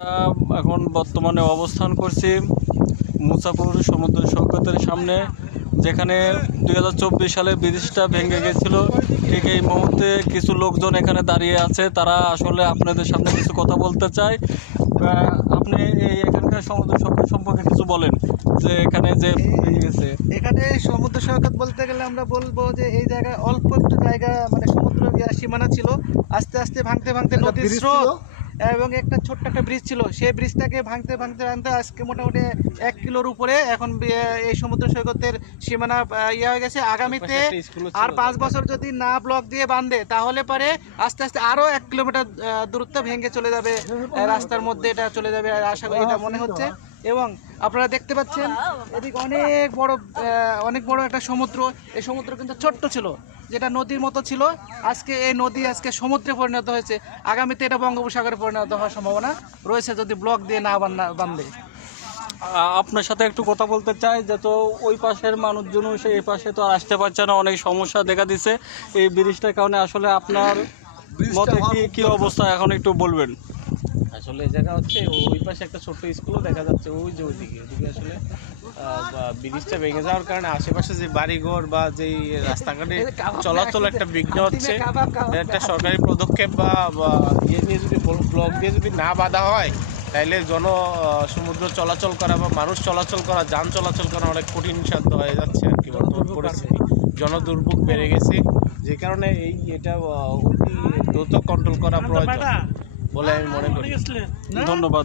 এখন বর্তমানে অবস্থান করছি মুছাপুর সমুদ্র সৈকতের সামনে, যেখানে 2024 সালে ব্রিজটা ভেঙে গেছিল। ঠিক এই মুহূর্তে কিছু লোকজন এখানে দাঁড়িয়ে আছে, তারা আসলে আপনাদের সামনে কিছু কথা বলতে চায়। আপনি এই এখানকার সমুদ্র সৈকত সম্পর্কে কিছু বলেন, যে এখানে যে ভেঙে গেছে। এখানে সমুদ্র সৈকত বলতে গেলে আমরা বলবো যে এই জায়গায় অল্প একটু জায়গা, মানে সমুদ্র সীমানা ছিল, আস্তে আস্তে ভাঙতে ভাঙতে নদীর স্রোত এবং একটা ছোট্ট একটা ব্রিজ ছিল, সেই ব্রিজটাকে ভাঙতে ভাঙতে ভাঙতে আজকে মোটামুটি 1 কিলোর উপরে এখন এই সমুদ্র সৈকতের সীমানা হয়ে গেছে। আগামীতে আর 5 বছর যদি না ব্লক দিয়ে বাঁধে, তাহলে পরে আস্তে আস্তে আরও 1 কিলোমিটার দূরত্ব ভেঙে চলে যাবে রাস্তার মধ্যে, এটা চলে যাবে আশা করি, এটা মনে হচ্ছে। এবং আপনারা দেখতে পাচ্ছেন এদিকে অনেক বড় একটা সমুদ্র। এই সমুদ্র কিন্তু ছোট্ট ছিল, যেটা নদীর মতো ছিল, আজকে এই নদী আজকে সমুদ্রে পরিণত হয়েছে। আগামীতে এটা বঙ্গোপসাগরে পরিণত হওয়ার সম্ভাবনা রয়েছে যদি ব্লক দিয়ে না বাঁধে। আপনার সাথে একটু কথা বলতে চাই, যে তো ওই পাশের মানুষজন এই পাশে তো আর আসতে পারছে না, অনেক সমস্যা দেখা দিচ্ছে এই ব্রিজটার কারণে। আসলে আপনার মতে কি অবস্থা এখন একটু বলবেন? আসলে এই জায়গা হচ্ছে ওই পাশে একটা ছোট্ট স্কুলও দেখা যাচ্ছে, ওই যে ওইদিকে আসলে ব্রিজটা ভেঙে যাওয়ার কারণে আশেপাশে যে বাড়িঘর বা যেই রাস্তাঘাটে চলাচল একটা বিঘ্ন হচ্ছে। একটা সরকারি পদক্ষেপ বা ইয়ে নিয়ে যদি ব্লক দিয়ে যদি না বাঁধা হয়, তাইলে সমুদ্র চলাচল করা বা মানুষ চলাচল করা, যান চলাচল করা অনেক কঠিন সাধ্য হয়ে যাচ্ছে আর কি। বর্তমান পরিস্থিতি জনদুর্ভোগ বেড়ে গেছে, যে কারণে এটা অতি দ্রুত কন্ট্রোল করা প্রয়োজন বলে আমি মনে করি। ধন্যবাদ।